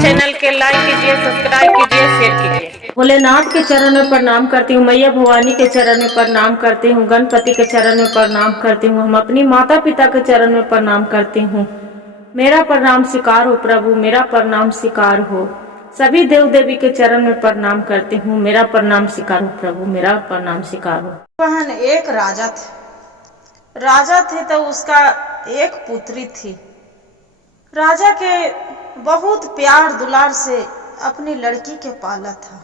Channel के like कीजिए, subscribe कीजिए, शेयर कीजिए। भोलेनाथ के चरण में प्रणाम करती हूँ, मैया भवानी के चरण में प्रणाम करती हूँ, गणपति के चरण में प्रणाम करती हूँ, हम अपनी माता पिता के चरण में प्रणाम करती हूँ। मेरा प्रणाम स्वीकार हो प्रभु, मेरा प्रणाम स्वीकार हो। सभी देव देवी के चरण में प्रणाम करती हूँ, मेरा प्रणाम स्वीकार हो प्रभु, मेरा प्रणाम स्वीकार हो। बहन, एक राजा थे तो उसका एक पुत्री थी। राजा के बहुत प्यार दुलार से अपनी लड़की के पाला था,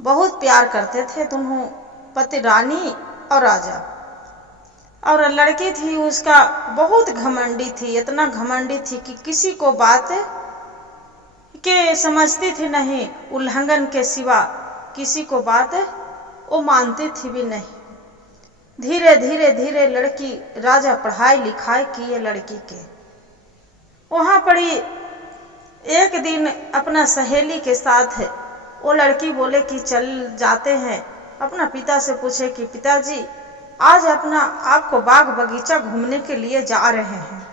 बहुत प्यार करते थे दोनों पति, रानी और राजा। और लड़की थी उसका बहुत घमंडी थी, इतना घमंडी थी कि किसी को बात के समझती थी नहीं, उल्लंघन के सिवा किसी को बात वो मानती थी भी नहीं। धीरे धीरे धीरे लड़की, राजा पढ़ाई लिखाई किए लड़की के, वहां पड़ी। एक दिन अपना सहेली के साथ वो लड़की बोले कि चल जाते हैं, अपना पिता से पूछे कि पिताजी आज आपको बाग बगीचा घूमने के लिए जा रहे हैं।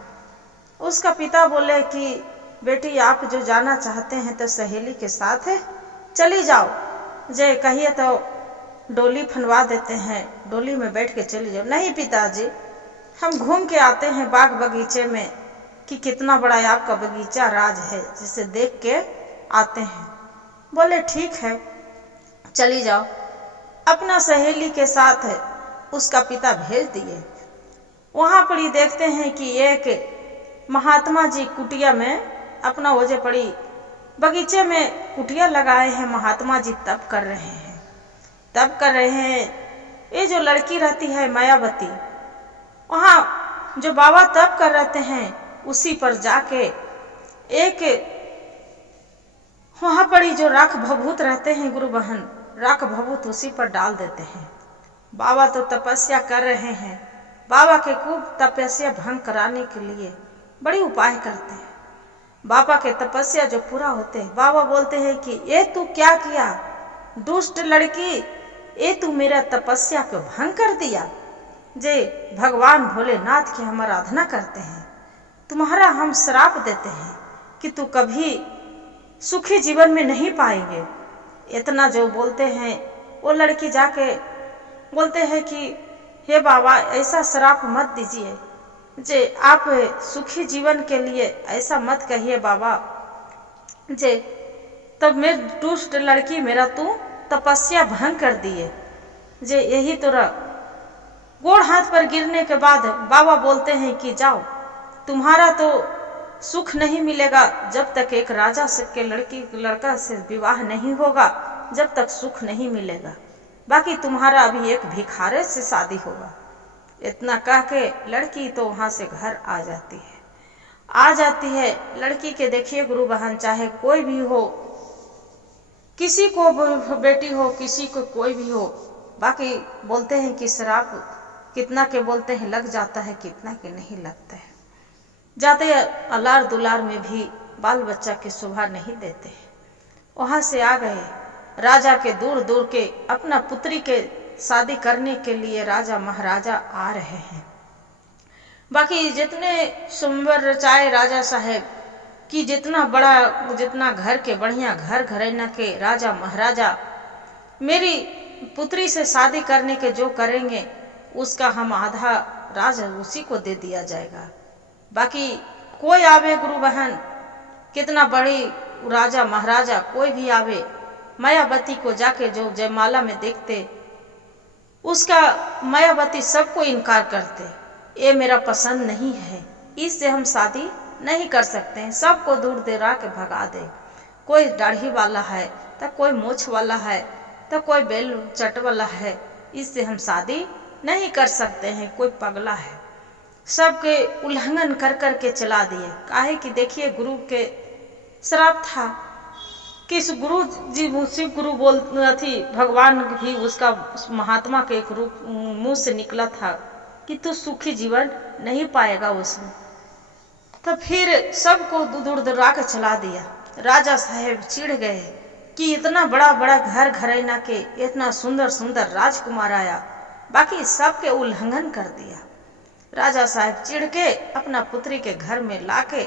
उसका पिता बोले कि बेटी आप जो जाना चाहते हैं तो सहेली के साथ चली जाओ, जे कहिए तो डोली फनवा देते हैं, डोली में बैठ के चली जाओ। नहीं पिताजी, हम घूम के आते हैं बाग बगीचे में कि कितना बड़ा आपका बगीचा राज है, जिसे देख के आते हैं। बोले ठीक है चली जाओ। अपना सहेली के साथ उसका पिता भेज दिए। वहां पर ही देखते हैं कि एक महात्मा जी कुटिया में अपना वजह पड़ी, बगीचे में कुटिया लगाए हैं, महात्मा जी तप कर रहे हैं। ये जो लड़की रहती है मायावती, वहां जो बाबा तप कर रहते हैं उसी पर जाके एक वहां पर ही जो राख भभूत रहते हैं गुरु बहन, राख भभूत उसी पर डाल देते हैं। बाबा तो तपस्या कर रहे हैं, बाबा के खूब तपस्या भंग कराने के लिए बड़ी उपाय करते हैं। बाबा के तपस्या जो पूरा होते हैं, बाबा बोलते हैं कि ये तू क्या किया दुष्ट लड़की, ये तू मेरा तपस्या को भंग कर दिया। जे भगवान भोलेनाथ की हम आराधना करते हैं, तुम्हारा हम श्राप देते हैं कि तू कभी सुखी जीवन में नहीं पाएंगे। इतना जो बोलते हैं, वो लड़की जाके बोलते हैं कि हे बाबा ऐसा श्राप मत दीजिए, जे आप सुखी जीवन के लिए ऐसा मत कहिए बाबा। जे तब मेरी दुष्ट लड़की मेरा तू तपस्या भंग कर दिए। जे यही तोरा गोड़ हाथ पर गिरने के बाद बाबा बोलते हैं कि जाओ, तुम्हारा तो सुख नहीं मिलेगा जब तक एक राजा से के लड़का से विवाह नहीं होगा, जब तक सुख नहीं मिलेगा। बाकी तुम्हारा अभी एक भिखारे से शादी होगा। इतना कह के लड़की तो वहां से घर आ जाती है। लड़की के देखिए गुरु बहन, चाहे कोई भी हो, किसी को बेटी हो, किसी को कोई भी हो, बाकी बोलते हैं कि श्राप कितना के बोलते हैं लग जाता है, कितना के नहीं लगता है। जाते अलार दुलार में भी बाल बच्चा की शोभा नहीं देते हैं। वहां से आ गए राजा के दूर दूर के, अपना पुत्री के शादी करने के लिए राजा महाराजा आ रहे हैं। बाकी जितने सुंदर रचाए राजा साहेब कि जितना घर के बढ़िया घर घरैना के राजा महाराजा, मेरी पुत्री से शादी करने के जो करेंगे उसका हम आधा राज उसी को दे दिया जाएगा। बाकी कोई आवे गुरु बहन, कितना बड़ी राजा महाराजा कोई भी आवे, मायावती को जाके जो जयमाला में देखते, उसका मायावती सबको इनकार करते, ये मेरा पसंद नहीं है, इससे हम शादी नहीं कर सकते हैं। सबको दूर देरा के भगा दे। कोई दाढ़ी वाला है तो कोई मूछ वाला है तो कोई बेल चट वाला है, इससे हम शादी नहीं कर सकते हैं। कोई पगला है, सबके उल्लंघन कर कर के चला दिए। काहे कि देखिए गुरु के श्राप था कि गुरु जी, शिव गुरु बोल थी, भगवान भी उसका उस महात्मा के एक रूप मुंह से निकला था कि तू सुखी जीवन नहीं पाएगा उसमें। तो फिर सबको दूर दूरा के चला दिया। राजा साहेब चिढ़ गए कि इतना बड़ा बड़ा घर घरैना के इतना सुंदर सुंदर राजकुमार आया, बाकी सबके उल्लंघन कर दिया। राजा साहब चिढ़ के अपना पुत्री के घर में लाके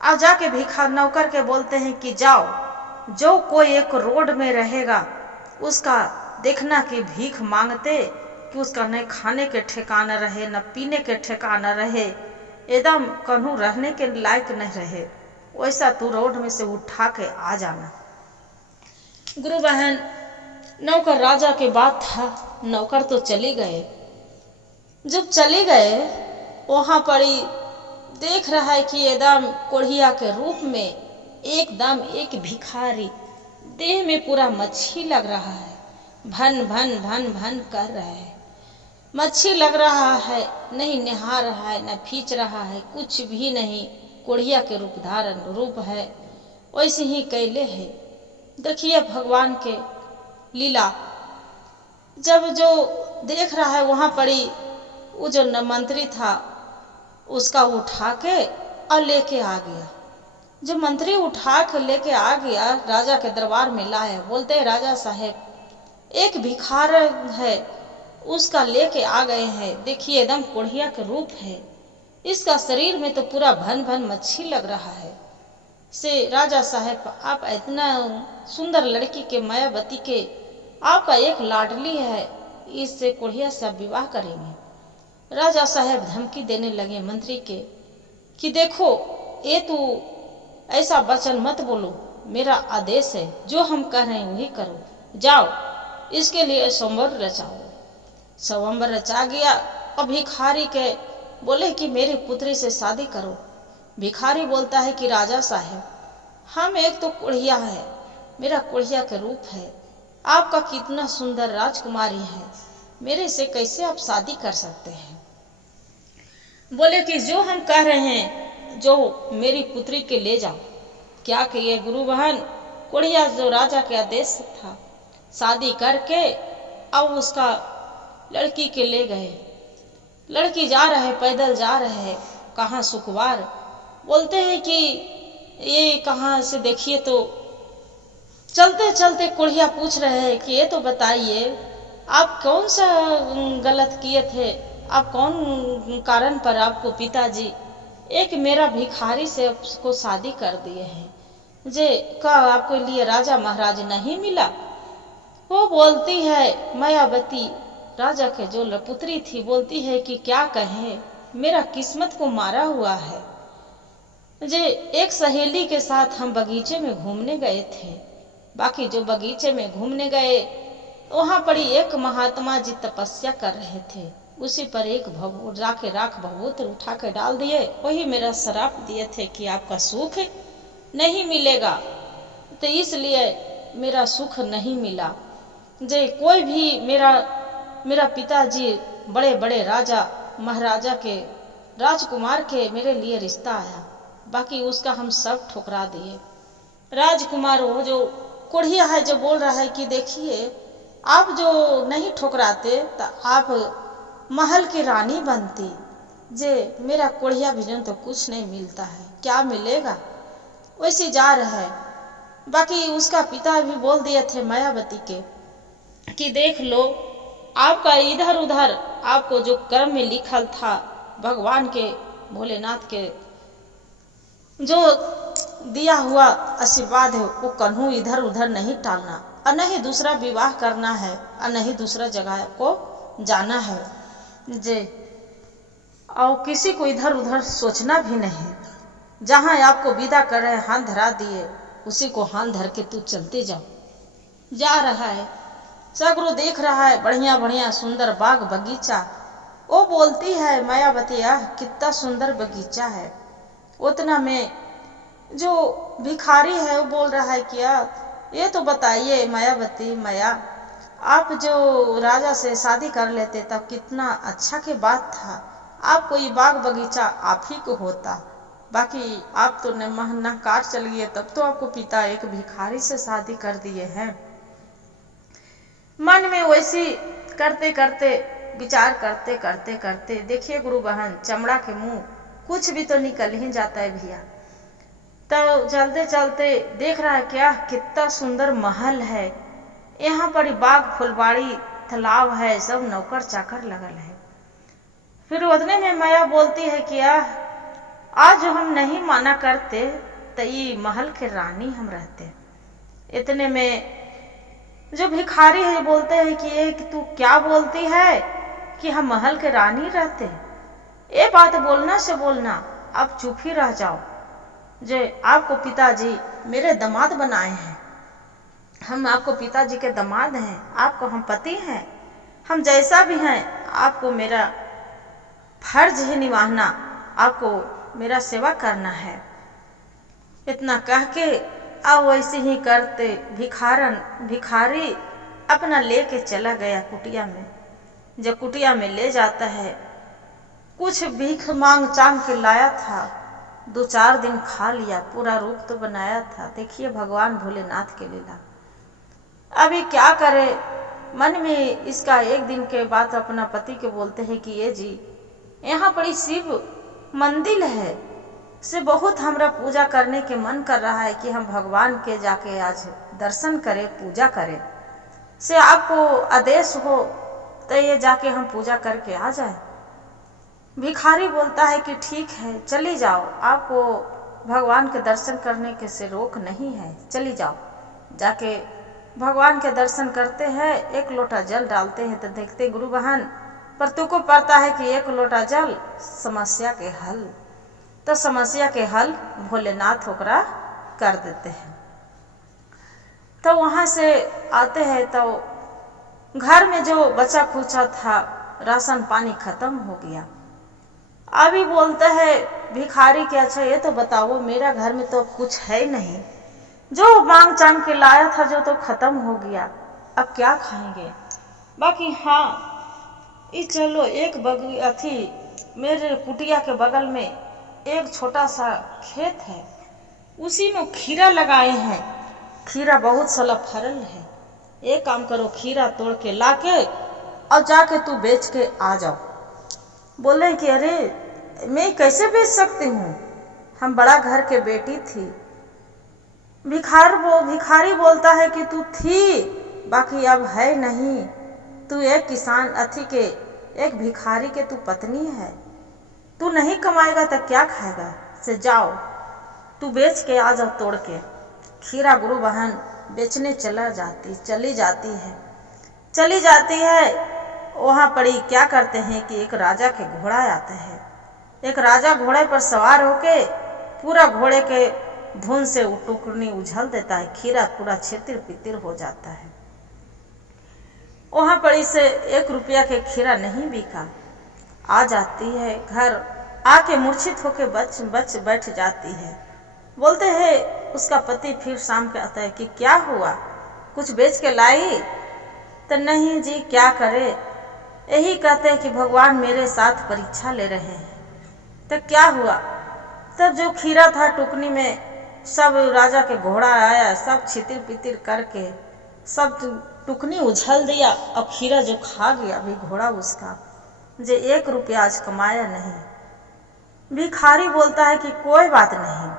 और जाके भिखा नौकर के बोलते हैं कि जाओ, जो कोई एक रोड में रहेगा उसका देखना कि भीख मांगते कि उसका न खाने के ठिकाना रहे, न पीने के ठिकाना रहे, एकदम कन्हू रहने के लायक नहीं रहे, वैसा तू रोड में से उठा के आ जाना। गुरु बहन, नौकर राजा के बात था, नौकर तो चले गए। जब चले गए वहां पर ही देख रहा है कि एकदम कोढ़िया के रूप में एकदम एक भिखारी, देह में पूरा मच्छी लग रहा है, भन भन भन भन कर रहा है, मच्छी लग रहा है, नहीं नहा रहा है, न खींच रहा है, कुछ भी नहीं, कोढ़िया के रूप धारण रूप है, वैसे ही कैले है। देखिए भगवान के लीला। जब जो देख रहा है वहां पड़ी वो जो मंत्री था उसका उठा के और लेके आ गया। जो मंत्री उठा के लेके आ गया राजा के दरबार में लाया, बोलते हैं राजा साहेब एक भिखार है, उसका लेके आ गए हैं, देखिए एकदम कोढ़िया के रूप है, इसका शरीर में तो पूरा भन भन मच्छी लग रहा है। से राजा साहेब आप इतना सुंदर लड़की के मायावती के आपका एक लाडली है, इससे कोढ़िया से आप विवाह करेंगे। राजा साहेब धमकी देने लगे मंत्री के कि देखो ये तू ऐसा वचन मत बोलो, मेरा आदेश है, जो हम कह रहे हैं वही करो, जाओ इसके लिए स्वयंवर रचाओ। स्वयंवर रचा गया और भिखारी के बोले कि मेरी पुत्री से शादी करो। भिखारी बोलता है कि राजा साहेब हम एक तो कोढ़िया है, मेरा कोढ़िया के रूप है, आपका कितना सुंदर राजकुमारी है, मेरे से कैसे आप शादी कर सकते हैं। बोले कि जो हम कह रहे हैं, जो मेरी पुत्री के ले जाओ। क्या किए गुरु बहन, कोढ़िया जो राजा के आदेश था शादी करके अब उसका लड़की के ले गए। लड़की जा रहे, पैदल जा रहे, कहाँ सुखवार, बोलते हैं कि ये कहाँ से देखिए, तो चलते चलते कोढ़िया पूछ रहे हैं कि ये तो बताइए आप कौन सा गलत किए थे, आप कौन कारण पर आपको पिताजी एक मेरा भिखारी से उसको शादी कर दिए हैं, जे का आपको लिए राजा महाराज नहीं मिला। वो बोलती है मायावती राजा के जो पुत्री थी, बोलती है कि क्या कहें, मेरा किस्मत को मारा हुआ है। जे एक सहेली के साथ हम बगीचे में घूमने गए थे, बाकी जो बगीचे में घूमने गए वहां पर एक महात्मा जी तपस्या कर रहे थे, उसी पर एक जाके राख भभूत उठा के डाल दिए, वही मेरा श्राप दिए थे कि आपका सुख नहीं मिलेगा, तो इसलिए मेरा सुख नहीं मिला। जे कोई भी मेरा पिताजी बड़े बड़े राजा महाराजा के राजकुमार के मेरे लिए रिश्ता आया, बाकी उसका हम सब ठुकरा दिए। राजकुमार वो जो कोढ़िया है जो बोल रहा है कि देखिए आप जो नहीं ठुकराते तो आप महल की रानी बनती, जे मेरा कोढ़िया भजन तो कुछ नहीं मिलता है, क्या मिलेगा, वैसे जा रहा है। बाकी उसका पिता भी बोल दिए थे मायावती के कि देख लो आपका इधर उधर आपको जो कर्म में लिखल था, भगवान के भोलेनाथ के जो दिया हुआ आशीर्वाद है वो कन्हू इधर उधर नहीं टालना, और नहीं दूसरा विवाह करना है, और नहीं दूसरा जगह को जाना है, जे और किसी को इधर उधर सोचना भी नहीं। जहाँ आपको विदा कर रहे हाथ धरा दिए उसी को हाथ धर के तू चलते जाओ। जा रहा है, सगरो देख रहा है बढ़िया बढ़िया सुंदर बाग बगीचा। वो बोलती है मायावती कितना सुंदर बगीचा है। उतना में जो भिखारी है वो बोल रहा है क्या ये तो बताइए मायावती माया, आप जो राजा से शादी कर लेते तब कितना अच्छा की बात था, आपको ये बाग बगीचा आप ही को होता, बाकी आप तो न कार चल गए, तब तो आपको पिता एक भिखारी से शादी कर दिए हैं। मन में वैसी करते करते विचार करते करते करते देखिए गुरु बहन, चमड़ा के मुंह कुछ भी तो निकल ही जाता है भैया। तो चलते चलते देख रहा है क्या कितना सुंदर महल है, यहाँ पर बाग फुलवाड़ी तालाब है, सब नौकर चाकर लगल है। फिर उतने में माया बोलती है क्या आज हम नहीं माना करते तो ये महल के रानी हम रहते। इतने में जो भिखारी है बोलते हैं कि ये तू क्या बोलती है कि हम महल के रानी रहते। ये बात बोलना से बोलना आप चुप ही रह जाओ। जो आपको पिताजी मेरे दामाद बनाए हैं, हम आपको पिताजी के दामाद हैं, आपको हम पति हैं। हम जैसा भी हैं आपको मेरा फर्ज है निभाना, आपको मेरा सेवा करना है। इतना कह के अब वैसे ही करते भिखारी अपना लेके चला गया कुटिया में। जब कुटिया में ले जाता है, कुछ भीख मांग चांग के लाया था, 2-4 दिन खा लिया, पूरा रूप तो बनाया था। देखिए भगवान भोलेनाथ के लीला। अभी क्या करे, मन में इसका एक दिन के बाद अपना पति के बोलते हैं कि ये जी यहाँ बड़ी शिव मंदिर है, से बहुत हमरा पूजा करने के मन कर रहा है कि हम भगवान के जाके आज दर्शन करें, पूजा करें। से आपको आदेश हो तो ये जाके हम पूजा करके आ जाए। भिखारी बोलता है कि ठीक है चली जाओ, आपको भगवान के दर्शन करने के से रोक नहीं है, चली जाओ। जाके भगवान के दर्शन करते हैं, 1 लोटा जल डालते हैं तो देखते गुरु बहन पर तुमको पता है कि 1 लोटा जल समस्या के हल, तो समस्या के हल भोलेनाथ ओकरा कर देते हैं। तो वहां से आते हैं तो घर में जो बचा खुचा था राशन पानी खत्म हो गया। अभी बोलता है भिखारी कि अच्छा ये तो बताओ, मेरा घर में तो कुछ है नहीं, जो मांग चांग के लाया था जो तो खत्म हो गया, अब क्या खाएंगे। बाकी हाँ ये चलो एक बगी अथी मेरे कुटिया के बगल में एक छोटा सा खेत है, उसी में खीरा लगाए हैं। खीरा बहुत सारा फरल है। एक काम करो, खीरा तोड़ के लाके और जाके तू बेच के आ जाओ। बोले कि अरे मैं कैसे बेच सकती हूँ, हम बड़ा घर के बेटी थी। भिखारी बोलता है कि तू थी बाकी अब है नहीं, तू एक किसान अथी के एक भिखारी के तू पत्नी है, तू नहीं कमाएगा तो क्या खाएगा। से जाओ तू बेच के आ जाओ तोड़ के। खीरा गुरु बहन बेचने चली जाती है। वहाँ पड़ी क्या करते हैं कि एक राजा के घोड़ा आते हैं। एक राजा घोड़े पर सवार होके पूरा घोड़े के धुन से टुकनी उछल देता है, खीरा पूरा छितिर पितिर हो जाता है। वहां पड़ी से 1 रुपया के खीरा नहीं बिका। आ जाती है घर, आके मूर्छित होके बच बैठ जाती है। बोलते हैं उसका पति फिर शाम के आता है कि क्या हुआ, कुछ बेच के लाई। तो नहीं जी क्या करे, यही कहते हैं कि भगवान मेरे साथ परीक्षा ले रहे हैं। तो क्या हुआ, तब जो खीरा था टुकनी में सब राजा के घोड़ा आया, सब छितिर पितिर करके सब टुकनी उछल दिया और खीरा जो खा गया भी घोड़ा उसका, जे 1 रुपया आज कमाया नहीं। भिखारी बोलता है कि कोई बात नहीं,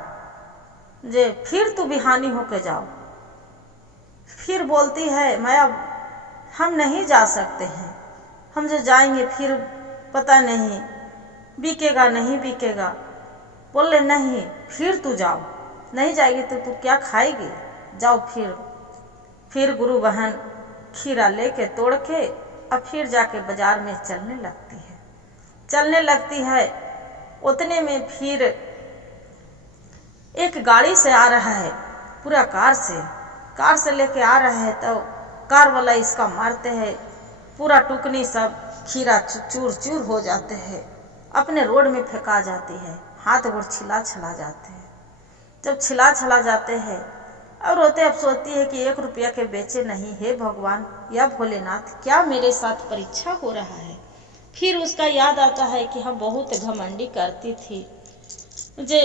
जे फिर तू बिहानी होके जाओ। फिर बोलती है माया हम नहीं जा सकते हैं, हम जो जाएंगे फिर पता नहीं बिकेगा नहीं बिकेगा। बोले नहीं फिर तू जाओ, नहीं जाएगी तो तू क्या खाएगी, जाओ। फिर गुरु बहन खीरा लेके तोड़ के अब फिर जाके बाजार में चलने लगती है। उतने में फिर एक गाड़ी से आ रहा है, पूरा कार से लेके आ रहा है। तो कार वाला इसका मारते हैं, पूरा टुकनी सब खीरा चूर चूर हो जाते हैं, अपने रोड में फेंका जाती है, हाथ गोड़ छिला जाते हैं। जब छिला जाते हैं और रोते अब सोचती है कि 1 रुपया के बेचे नहीं, हे भगवान या भोलेनाथ क्या मेरे साथ परीक्षा हो रहा है। फिर उसका याद आता है कि हम बहुत घमंडी करती थी, मुझे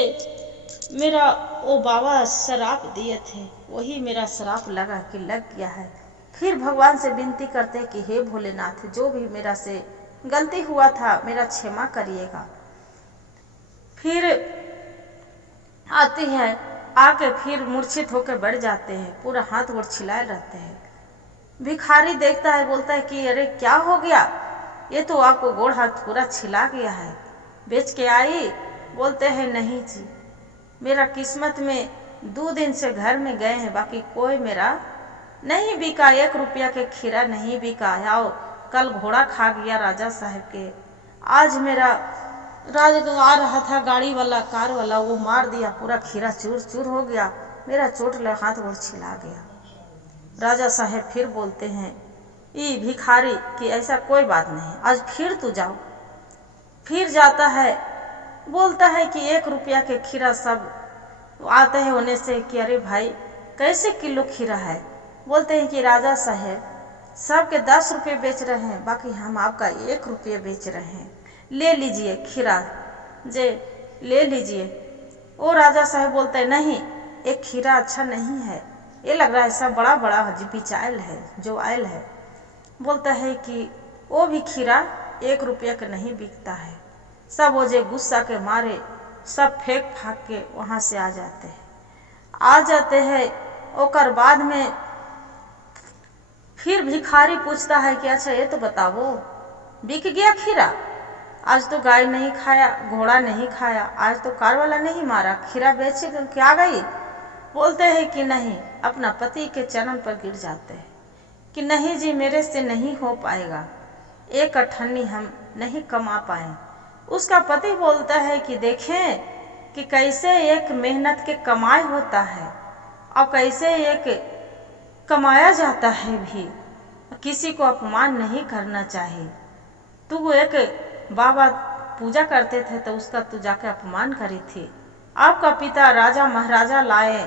मेरा वो बाबा शराप दिए थे, वही मेरा शराप लग गया है। फिर भगवान से विनती करते हैं कि हे भोलेनाथ जो भी मेरा से गलती हुआ था मेरा क्षमा करिएगा। फिर आती है, आके फिर मूर्छित होकर बढ़ जाते हैं, पूरा हाथ गोड़ छिलाए रहते हैं। भिखारी देखता है, बोलता है कि अरे क्या हो गया, ये तो आपको गोड़ हाथ पूरा छिला गया है, बेच के आई बोलते हैं नहीं जी, मेरा किस्मत में 2 दिन से घर में गए हैं, बाकी कोई मेरा नहीं बिका, 1 रुपया के खीरा नहीं बिका। आओ, कल घोड़ा खा गया राजा साहब के, आज मेरा राज आ रहा था गाड़ी वाला, कार वाला, वो मार दिया, पूरा खीरा चूर चूर हो गया, मेरा चोट लगा, हाथ गोड़ छिला गया। राजा साहब फिर बोलते हैं, ई भिखारी कि ऐसा कोई बात नहीं, आज फिर तू जाओ। फिर जाता है, बोलता है कि 1 रुपया के खीरा। सब आते हैं होने से कि अरे भाई कैसे किलो खीरा है? बोलते हैं कि राजा साहब सबके 10 रुपये बेच रहे हैं, बाकी हम आपका 1 रुपये बेच रहे हैं, ले लीजिए खीरा जे, ले लीजिए। वो राजा साहब बोलते हैं नहीं, एक खीरा अच्छा नहीं है, ये लग रहा है सब बड़ा बड़ा बिचायल है, जो आयल है। बोलता है कि वो भी खीरा 1 रुपया का नहीं बिकता है। सब वो जे गुस्सा के मारे सब फेंक फाक के वहाँ से आ जाते हैं। ओकर बाद में फिर भिखारी पूछता है कि अच्छा ये तो बताओ, बिक गया खीरा? आज तो गाय नहीं खाया, घोड़ा नहीं खाया, आज तो कार वाला नहीं मारा, खीरा बेच के आ गई। बोलते हैं कि नहीं, अपना पति के चरण पर गिर जाते हैं कि नहीं जी, मेरे से नहीं हो पाएगा, 1 अठन्नी हम नहीं कमा पाए। उसका पति बोलता है कि देखें कि कैसे एक मेहनत के कमाई होता है और कैसे एक कमाया जाता है भी, किसी को अपमान नहीं करना चाहिए। तू एक बाबा पूजा करते थे तो उसका तू जाके अपमान करी थी। आपका पिता राजा महाराजा लाए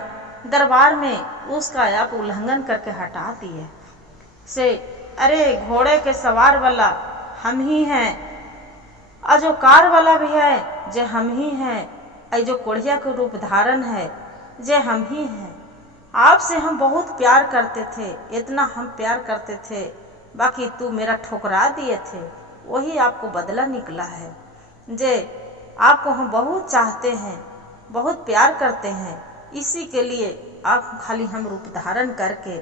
दरबार में, उसका आप उल्लंघन करके हटा दिए से। अरे घोड़े के सवार वाला हम ही हैं, और जो कार वाला भी है जे हम ही हैं, और जो कोढ़िया के रूप धारण है जे हम ही हैं। आपसे हम बहुत प्यार करते थे, इतना हम प्यार करते थे, बाकी तू मेरा ठुकरा दिए थे, वही आपको बदला निकला है। जे आपको हम बहुत चाहते हैं, बहुत प्यार करते हैं, इसी के लिए आप खाली हम रूप धारण करके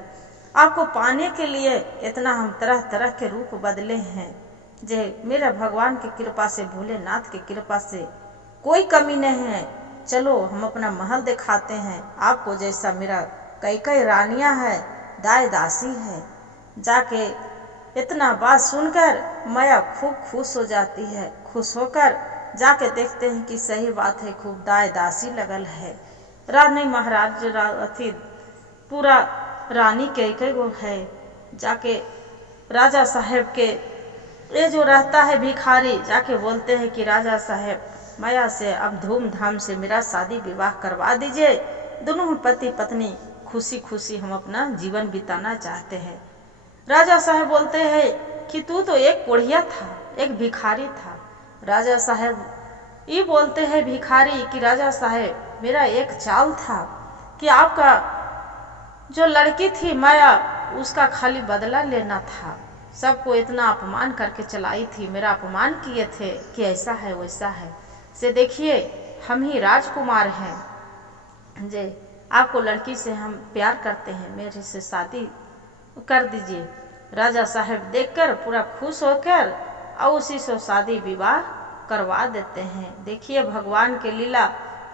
आपको पाने के लिए इतना हम तरह तरह के रूप बदले हैं। जे मेरा भगवान की कृपा से, भोलेनाथ की कृपा से कोई कमी नहीं है। चलो हम अपना महल दिखाते हैं आपको, जैसा मेरा कई रानियां है, दाई दासी है। जाके इतना बात सुनकर माया खूब खुश हो जाती है। खुश होकर जाके देखते हैं कि सही बात है, खूब दाई दासी लगल है। रानी महाराज अथी पूरा रानी कई गो है। जाके राजा साहब के ये जो रहता है भिखारी, जाके बोलते हैं कि राजा साहब माया से अब धूमधाम से मेरा शादी विवाह करवा दीजिए, दोनों पति पत्नी खुशी खुशी हम अपना जीवन बिताना चाहते हैं। राजा साहब बोलते हैं कि तू तो एक कोढ़िया था, एक भिखारी था। राजा साहब ये बोलते हैं भिखारी कि राजा साहब मेरा एक चाल था कि आपका जो लड़की थी माया, उसका खाली बदला लेना था। सबको इतना अपमान करके चलाई थी, मेरा अपमान किए थे कि ऐसा है वैसा है। से देखिए हम ही राजकुमार हैं, जे आपको लड़की से हम प्यार करते हैं, मेरे से शादी कर दीजिए। राजा साहब देखकर पूरा खुश होकर और उसी से शादी विवाह करवा देते हैं। देखिए भगवान के लीला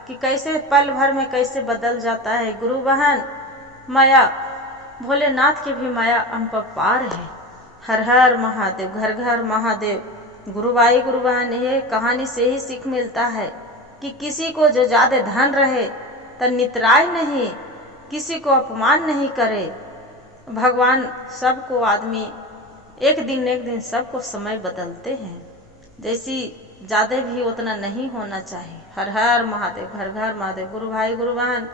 कि कैसे पल भर में कैसे बदल जाता है। गुरु बहन माया, भोलेनाथ की भी माया अपरंपार है। हर हर महादेव, घर घर महादेव। गुरु बहन, ये कहानी से ही सीख मिलता है कि किसी को जो ज्यादा धन रहे तो नितराय नहीं, किसी को अपमान नहीं करे। भगवान सबको, आदमी एक दिन सबको समय बदलते हैं, जैसी ज्यादा भी उतना नहीं होना चाहिए। हर हर महादेव, घर घर महादेव। गुरु बहन,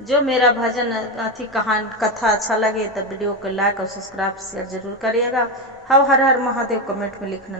जो मेरा भजन अथी कथा अच्छा लगे तो वीडियो को लाइक और सब्सक्राइब शेयर जरूर करिएगा। हर हर महादेव कमेंट में लिखना।